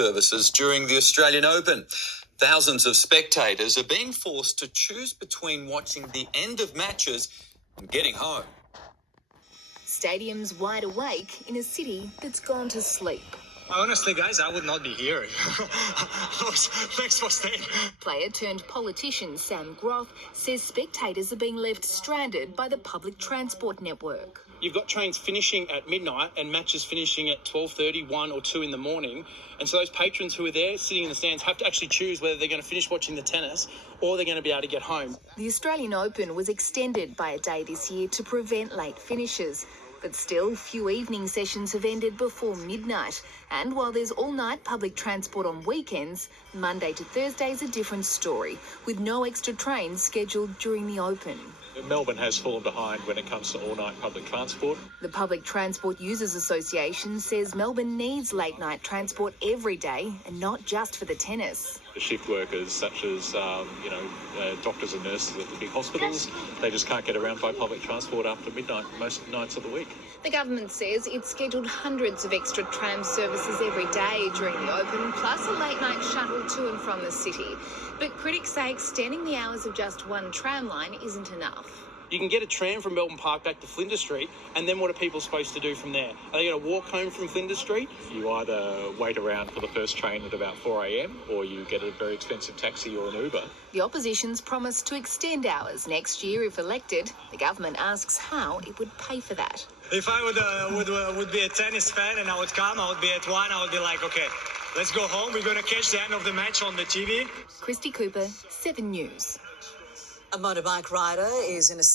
services during the Australian Open. Thousands of spectators are being forced to choose between watching the end of matches and getting home. Stadiums wide awake in a city that's gone to sleep. Honestly, guys, I would not be here. Thanks for staying. Player turned politician Sam Groth says spectators are being left stranded by the public transport network. You've got trains finishing at midnight and matches finishing at 12:30, 1 or 2 in the morning. And so those patrons who are there sitting in the stands have to actually choose whether they're going to finish watching the tennis or they're going to be able to get home. The Australian Open was extended by a day this year to prevent late finishes. But still, few evening sessions have ended before midnight. And while there's all-night public transport on weekends, Monday to Thursday is a different story, with no extra trains scheduled during the Open. Melbourne has fallen behind when it comes to all-night public transport. The Public Transport Users Association says Melbourne needs late-night transport every day and not just for the tennis. The shift workers, such as doctors and nurses at the big hospitals, they just can't get around by public transport after midnight most nights of the week. The government says it's scheduled hundreds of extra tram services every day during the Open, plus a late-night shuttle to and from the city. But critics say extending the hours of just one tram line isn't enough. You can get a tram from Melbourne Park back to Flinders Street, and then what are people supposed to do from there? Are they going to walk home from Flinders Street? You either wait around for the first train at about 4 a.m. or you get a very expensive taxi or an Uber. The opposition's promised to extend hours next year if elected. The government asks how it would pay for that. If I would be a tennis fan and I would come, I would be at 1, I would be like, okay, let's go home. We're going to catch the end of the match on the TV. Christy Cooper, 7 News. A motorbike rider is in a serious